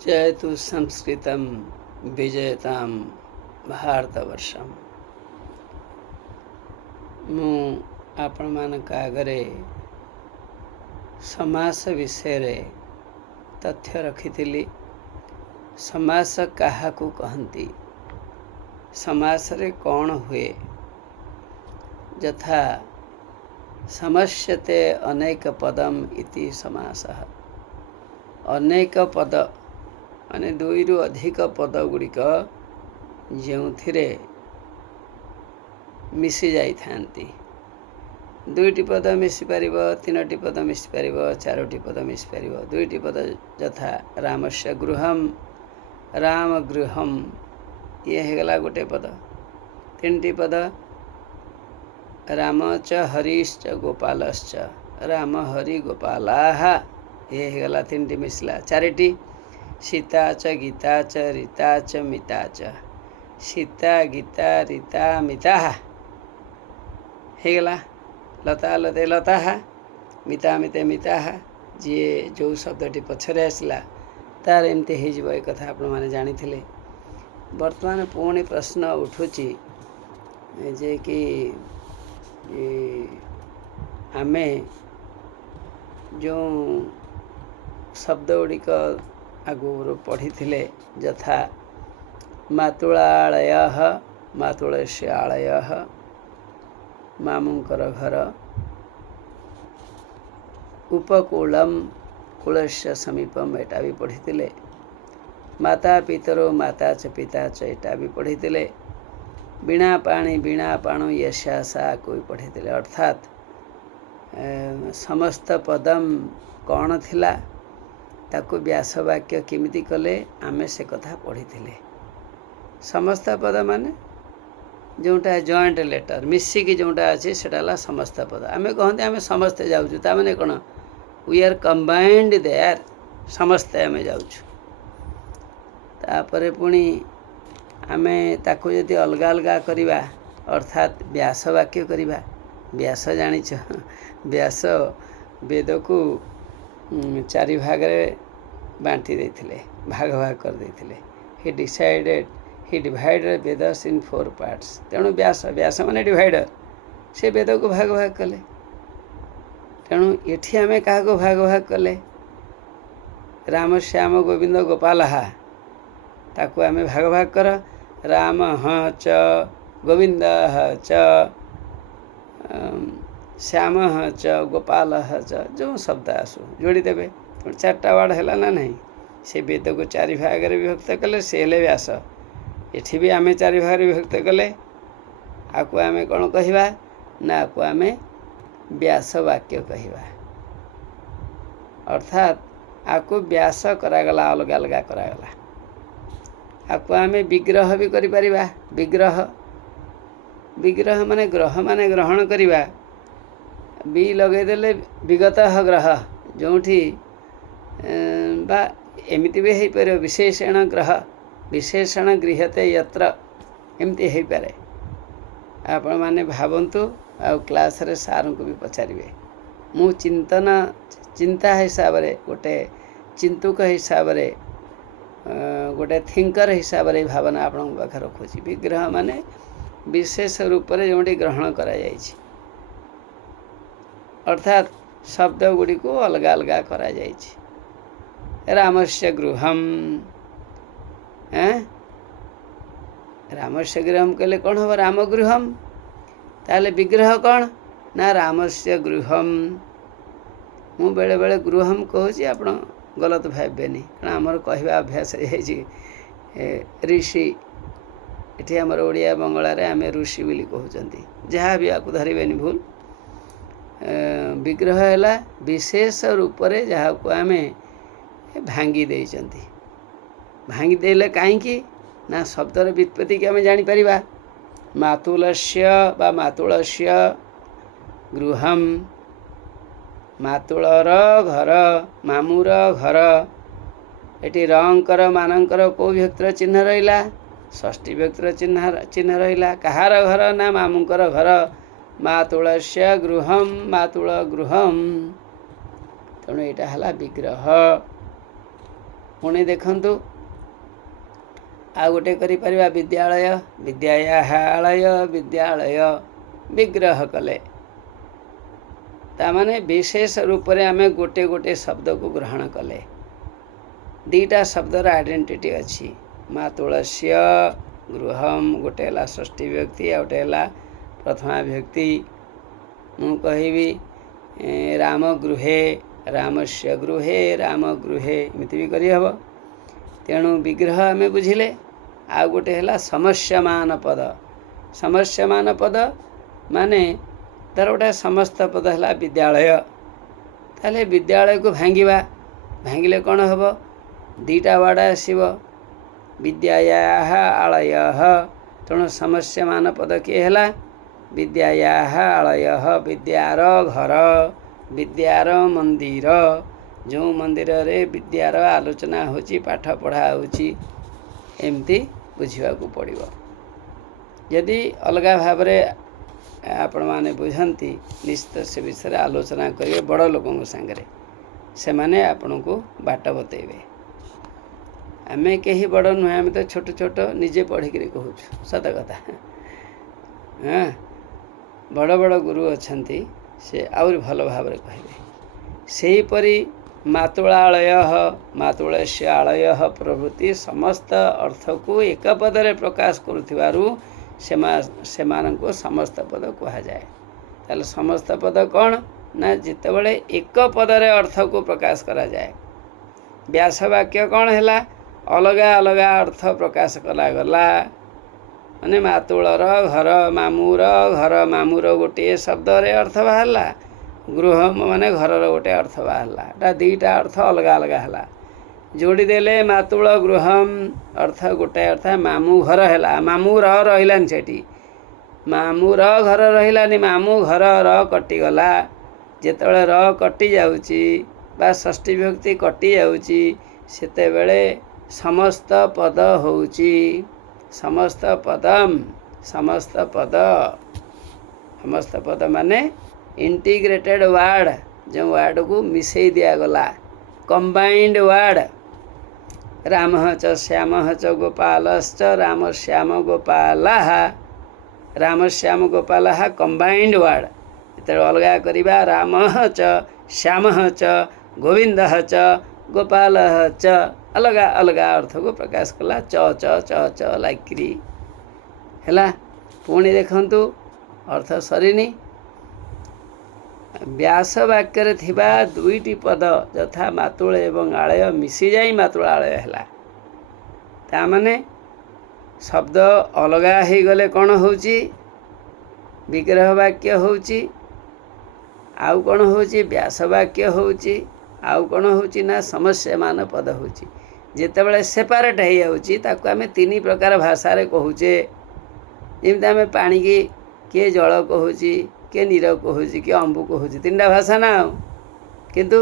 जयतु संस्कृतं विजयतां भारतवर्षम। मु आपण मानक आगरे समास विषय तथ्य रखिथिली। समास काहाकू कहंती, समास रे कौन हुए, यथा समस्यते अनेक पदम इति समासः। अनेक पद माने दुईरु अधिक पद गुड़िक जो मिसी जाई थांती। दुईटी पद मिसी पारिब, तीनोटी पद मिसी पारिब, चारोटी पद मिसी पारिब। दुईटी पद यथा रामस्य गृहम, राम गृहम, ये हेगला गोटे पद। तीनटी पद राम च हरिश्च गोपालश्च, राम हरि गोपालाः, ये हेगला तीनटी मिसला। चारिटी सीता च गीता च रीता च मिता च, सीता गीता रीता मिता हेगला। लता लते लता, मिता मिते मिता, जी जो शब्दटी पछरे आसला तार एमती हो एक कथा आपण मैंने जानी। वर्तमान पुणी प्रश्न उठुची जे कि आमे जो शब्द गुड़िक आगुरी पढ़ी थे, यथा मातुलालय, मातुलस्य आलय, मामुंकर घर, उपकूलम, कूलस्य समीपम, एटा भी पढ़ी थे। माता पितरो, माता च पिता च, एटा भी पढ़ी थे। बीणा पाणी, बीणा पाणु यशा सा को भी पढ़ी थे। अर्थात समस्त पदम कौन थिला, ताको व्यास वाक्य केमिति कले आमे से कथा पढ़ी थे। समस्त पद माने जोटा जॉइंट लेटर मिसिकी जोटा अच्छे सेटा समस्त पद। आमे कहते आमे समस्ते जाऊँ, ताने कौन वी आर कंबाइंड देयर, समस्ते आमे जाऊँ। तापरे पुणी आमे ताको यदि अलग अलग करिबा, अर्थात व्यास वाक्य करिबा। व्यास जानिछ, व्यास वेद को चारि भाग रे बांटी देथिले, भाग भाग कर देथिले। ही डिवाइडेड वेदस इन 4 पार्ट्स। तेणु व्यास, व्यास माने डिवाइडर, से वेद को भाग भाग कले। तेणु एठी आमे क्या भाग भाग कले, राम श्याम गोविंद गोपाल, ताको आमे भाग भाग कर। राम च, गोविंद च, श्याम च, गोपाल च, जो शब्द आसू जोड़ी देवे। 4टा वार्ड है ना नहीं, से वेद को 4 भाग में विभक्त कले, से हेले व्यास। एठी भी आमे 4 भाग में विभक्त कले। आको आमे कौन कहवा ना, आको आमे व्यास वाक्य कहवा। अर्थात आको व्यास करागला, अलग अलग करागला। आको आमे विग्रह भी करि परिबा। विग्रह, विग्रह माने ग्रह माने ग्रहण करिबा। बी लगे देले विगत ग्रह, जोठी बा एमिति भी हो पारे। विशेषण ग्रह, विशेषण गृह्यते यत्र, एमती हो पारे। आपण माने भावंतु आ क्लास रे सार को भी पचारिबे। मु चिंता हिसाब रे, गोटे चिंतुक हिसाब रे, गोटे थिंकर हिसाब रे भावना आपण पाखे रखुची। विग्रह माने विशेष रूप से जोटी ग्रहण करा जायछि, अर्थात शब्द गुड़ी को अलग अलग करा जायछि। रामस्य गृहम, रामस्य गृहम कहले कौन हम, राम गृहम। ताले विग्रह कौन ना, रामस्य गृहम। मु बेले बेले गृहम कहूँ, आप गलत भावेनि, कारण आमर कहवा अभ्यास है। ऋषि, ये आमर ओडिया बंगला रे आमे ऋषि बोली कहते, जहाँ भी आपको धरबेनि भूल। विग्रह है विशेष रूप से जहाँ को आमे भांगी देइचंती। भांगी देले कहीं ना, शब्दर व्युत्पत्ति की आमे जानी परिबा। मातुलस्य बा मातुलस्य गृहम, मातुलर घर, मामूर घर। एटी रंकर मानकर को विभक्तिर चिन्ह रहिला, षष्ठी व्यक्तिर चिन्ह रहिला। कहार घर ना, मामुंकर घर। मातुलस्य गृहम, मातुल गृहम। तेणु यहाँ है विग्रह। पुणी देखंतु आ गोटे करिपरिबा विद्यालय विद्यायालय विद्यालय विग्रह कले तामाने विशेष रूप रे आमे गोटे गोटे शब्द को ग्रहण कले दीटा शब्दर आइडेंटिटी अच्छी मातुलस्य गृहम गोटे है षष्ठी व्यक्ति आ गोटे है प्रथमा व्यक्ति मु कहबी राम गृहे रामस्य गृहे राम गृहे एमती भी करहब तेणु विग्रह आम बुझिले आ गोटे है समस्यमान पद माने तार गोटे समस्त पद है विद्यालय ताले विद्यालय को भांगिले कौन हम दीटा वार्ड आसव विद्यायाः आलयः तेणु समस्यमान पद किए है विद्यायाः आलयः विद्यार घर विद्यार मंदिर जो मंदिर रे विद्यार आलोचना होची पाठ पढ़ा होची एमती बुझा पड़ो यदि अलग भाव आपण माने बुझंती निश्चित से विषय आलोचना करेंगे बड़ लोकों सांगरे से माने आपण को बाट बतेबे आमे कहीं बड़ नुहे आम तो छोट छोट निजे पढ़िक कहूँ सत कथा हाँ बड़ बड़ गुरु अच्छा से आउरी भल भाव कहे सेहीपरि मातुलालय मातुलस्य आलय प्रभृति समस्त अर्थ को एक पदरे प्रकाश करुथिबारु सेमानंको समस्त पद कहा जाए ताले समस्त पद कौन ना जितेबले एक पदरे अर्थ को प्रकाश करा जाए व्यास वाक्य कौन है अलग अलग अर्थ प्रकाश कला गला माने मातुलर घर मामूर गोटे शब्द रे अर्थ बाहरला गृह माने घरर गोटे अर्थ बाहरला दीटा अर्थ अलग अलग है जोड़ी देले मातुल गृहम अर्थ गोटे अर्थ मामू घर है मामू रहिलानी सेठी मामू घर रहिलानी मामू घर कटिगला जेतेबेले कटि जाउची बा षष्ठी विभक्ति कटि जाउची सेतेबेले समस्त पद होउची समस्त पद माने इंटीग्रेटेड वर्ड जो वर्ड को मिसई दिया गला कंबाइंड वर्ड राम च श्याम च गोपालश्च राम श्याम गोपालः राम श्याम गोपालः कंबाइंड वर्ड इतर अलग करिबा राम च श्याम च गोविंद च गोपाल च अलग अलग अर्थ को प्रकाश कला च लाइक्री है पुणी देखंतु अर्थ सरीनी व्यास वाक्य थिबा दुईटी पद यथा मातुल एवं आलय मिसी जाई मातुलालय है तामाने शब्द अलग हो गले कौन होची विग्रह वाक्य होची आउ कौन होची व्यास वाक्य होची आउ कौन होची ना समस्यमान पद होची जेतेबेले सेपारेट हो जाउची ताको आमे तीन प्रकार भाषा रे कहूचे जेमती आमे पानी की किए जल कहूची किए नीर कहूची किए अंबु कहूची तीनटा भाषा ना किंतु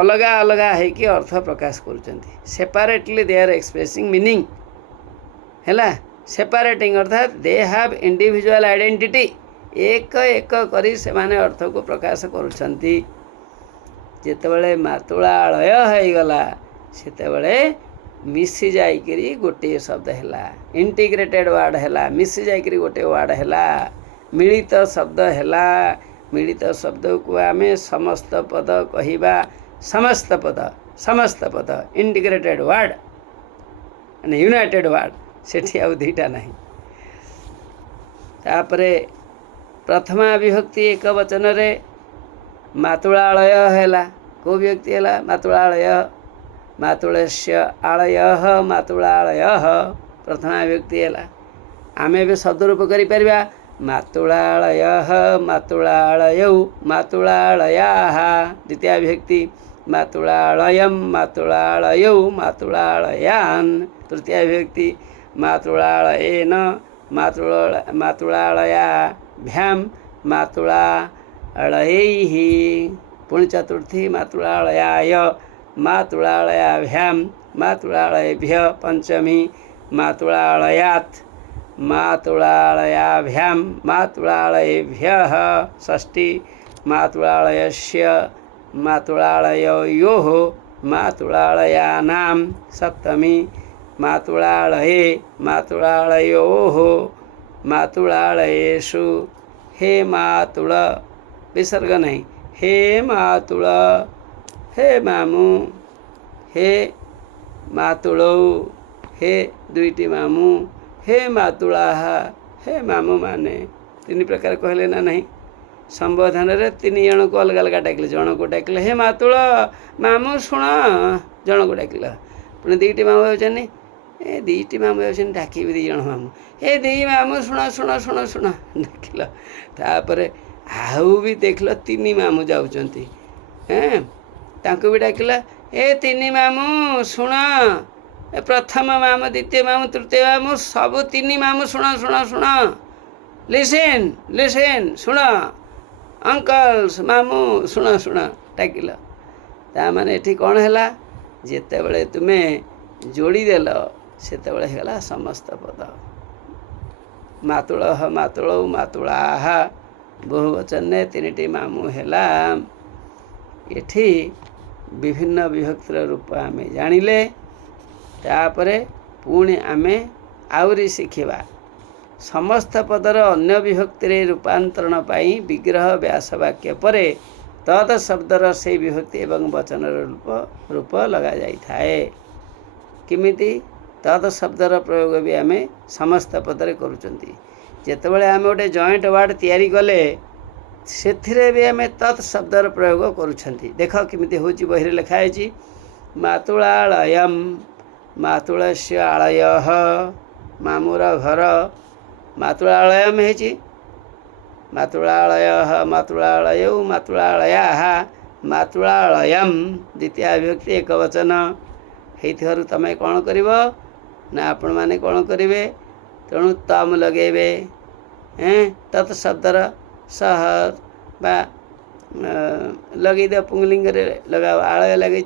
अलग अलग है अर्थ प्रकाश करुचंती सेपारेटली दे आर एक्सप्रेसिंग मीनिंग हैला सेपारेटिंग अर्थात दे हैव इंडिविजुअल आइडेंटिटी एक एक करी से माने अर्थ को प्रकाश करुचंती जेतेबेले मातुलालय हो गला सेतेबेले मिसी जाइकरी गोटे शब्द है इंटीग्रेटेड वर्ड है मिसी जाइकरी गोटे वर्ड है मिलित शब्द है मिलित शब्द को आमे समस्त पद कहिबा समस्त पद इंटीग्रेटेड वर्ड माने यूनाइटेड वर्ड सेठी आउ दीटा नहीं तापरे प्रथमा विभक्ति एक वचन रे मातुलालय है को व्यक्ति है मातुलालय मातुलस्य आलयः मातुलालयः प्रथमा व्यक्ति है आमे भी शब्दरूप करिपरिबा मातुलालयः मातुलालयौ मातुलालयाः द्वितीय व्यक्ति मातुलालयं मातुलालयौ मातुलालयान् तृतीय व्यक्ति मातुलालयेन मातुलालयाभ्यां मातुलालयैः पुण्य चतुर्थी मातुलालयाय मातुलालयाभ्यां मातुलालयेभ्यः पंचमी मातुलालयात् मातुलालयाभ्यां मातुलालयेभ्यः षष्ठी मातुलालयस्य मातुलालयोः मातुलालयानां सप्तमी मातुलालये मातुलालयोः मातुलालयेषु हे मातुल विसर्ग नहीं हे मातुल हे मामू हे मातुलौ हे दुईटी मामू हे मातुलाः हे मामू माने तीन प्रकार कहले ना नहीं संबोधन रे तीन जन को अलग अलग डाकिले जन को डाकिले हे मातुल मामू शुण जन को डाकिल पुणी दुईटी मामू होचनी ए दुईटी मामू होचनी डाक दी जन मामू ए दी मामू शुण शुण शुण शुण डाकिल तापर आउ भी देखल तीन मामू जाउचंती हैं तांको भी डाकिल ए तीन मामू शुण ए प्रथम मामू द्वितीय मामू तृतीय मामू सब तीन मामू शुण शुण शुण लिसेन लिसेन शुण अंकल्स मामू शुण शुण डाकिल ताने ये कौन है जिते तुम्हें जोड़ीदेल से होगा समस्त पद मातुल मातुलौ मातुलाः बहुवचन ने तीन मामू है ये विभिन्न विभक्तिर रूप आम जानिले तापरे पुणी आम आउरी शिखिबा समस्त पदर अन्य विभक्ति रूपांतरण पाई विग्रह व्यास वाक्य पर तद शब्दर से विभक्ति एवं वचन रूप लगा जाए किमिति तद शब्दर प्रयोग भी आम समस्त पदरे करुचंती जेतेबेले आम गोटे जॉइंट वर्ड तैयारी कले से भी आम तत् शब्दर प्रयोग करुछंती देख किमिति होची बहिरे लिखाई मातुलालयम मातुलस्य आलयः मामूर घर मातुलालयम है मातुलालयः मातुलालयौ मातुलालयाः मातुलालयम द्वितीय विभक्ति एक वचन हेतु तमें कौन कर ना आपण मैंने कौन करेंगे तेणु तम लगेबे तत्शब्दर सह बा लगे दे पुंगलिंग लगा आलय लगे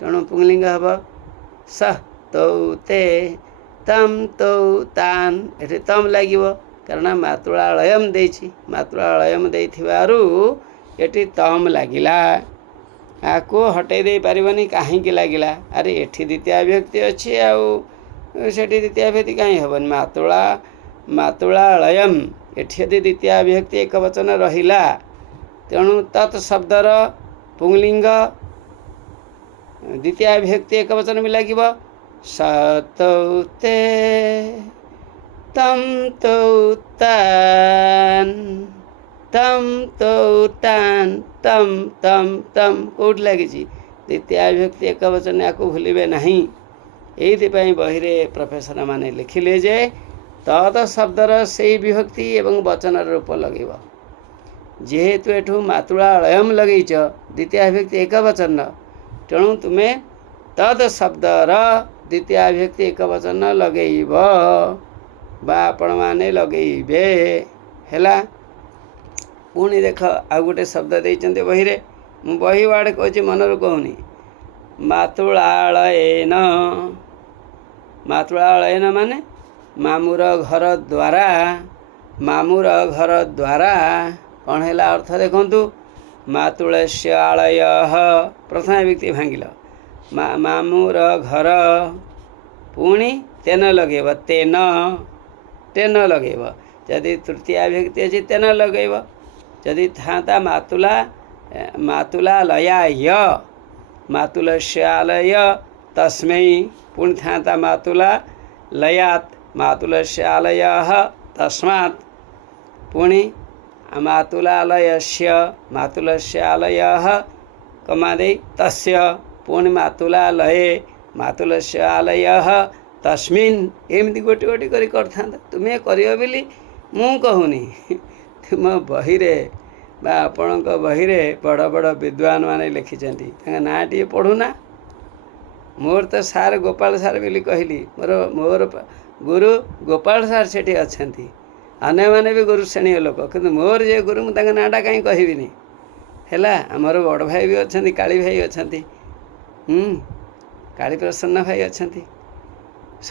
तेणु पुंगलिंग हम सह तौ ते तम तौ तान ये तम लगे कारण मातुलालयम देछि मातुलालयम देथिबारु एटी तम लागिला आको हटे दे पारिबनी काहे की लागिला अरे एठी द्वितीय विभक्ति अछि आउ सेठी द्वितीय विभक्ति काहे हबन मातुला मातुलालयम एठी यदि द्वितीय विभक्ति एक वचन रहिला तेणु तत् शब्दर पुंगलिंग द्वितीय विभक्ति एक वचन भी लागिबो सतौ ते तम तौ तान तम तौ तान तम तम तम कौट लगी द्वितीय विभक्ति एक वचन या भूलिबे नहीं ये बहिरे प्रोफेसर माने लिखिले जे तद शब्दर से विभक्ति एवं वचन रूप लगे जेहेतु एठू मातुलालयम लगेच द्वितीय विभक्ति एक वचन तेणु तुम्हें तद शब्दर द्वितीय विभक्ति एक वचन लगेब बा आपण माने लगेबे हैला पुणी देख आउ गोटे शब्द देइचंते बहिरे मु बही वार्ड कहछि मनरु कहूनी मातुलालयेन मातुलालयेन माने मामूर घर द्वारा मामूर घर द्वारा कौन है अर्थ देखु मातुलस्य आलयः प्रथम व्यक्ति भांगिल मामूर घर पुणी तेन लगेब तेन तेन लगेब जदि तृतीय व्यक्ति अच्छी तेन लगेब जदि था मातुला मातुलालयाय मातुलस्य आलय तस्मै पुणी था मातुला लयात मातुलस्य आलयः तस्मात् पुणी मातुलालयस्य मातुलस्य आलयः कमादे तस्य पुणी मातुलालये मातुलस्य आलयः तस्मिन् एमती गोटे गोटे करी करथा तुम्हें करियो बोली मु कहूनी तुम बहिरे बा आपणक बहिरे बड़ बड़ विद्वान माने लिखिछंती तांका ना टिए पढ़ुना मोर तो सार गोपाल सार बोली कहली मोर मोर गुरु गोपाल सार सेठी अछंती अन्य माने भी गुरु श्रेणी लोक किंतु मोर जे गुरु मुझे नाटा कहीं कहबिनी है आमर बड़ भाई भी अच्छा काली भाई अच्छा काली प्रसन्न भाई अच्छा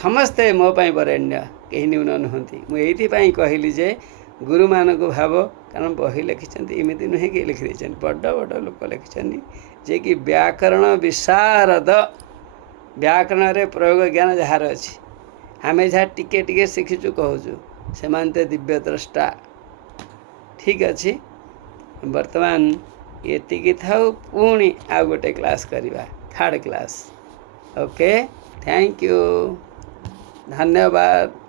समस्ते मो पाई बरेण्य कहीं न्यून नुहति मुझे कहली जे गुरु मान को भाव कारण बही लिखिं इमती नुहे कि लिखिदे बड़ बड़ लोक लिखिं जे कि व्याकरण विशारद व्याकरण रे प्रयोग ज्ञान जार अच्छी आम जहाँ टिके टिके शिखीचु कहूँ से दिव्य द्रष्टा ठीक अच्छे वर्तमान ये थाउ पुणी आ गोटे क्लास करवा third class okay thank you धन्यवाद।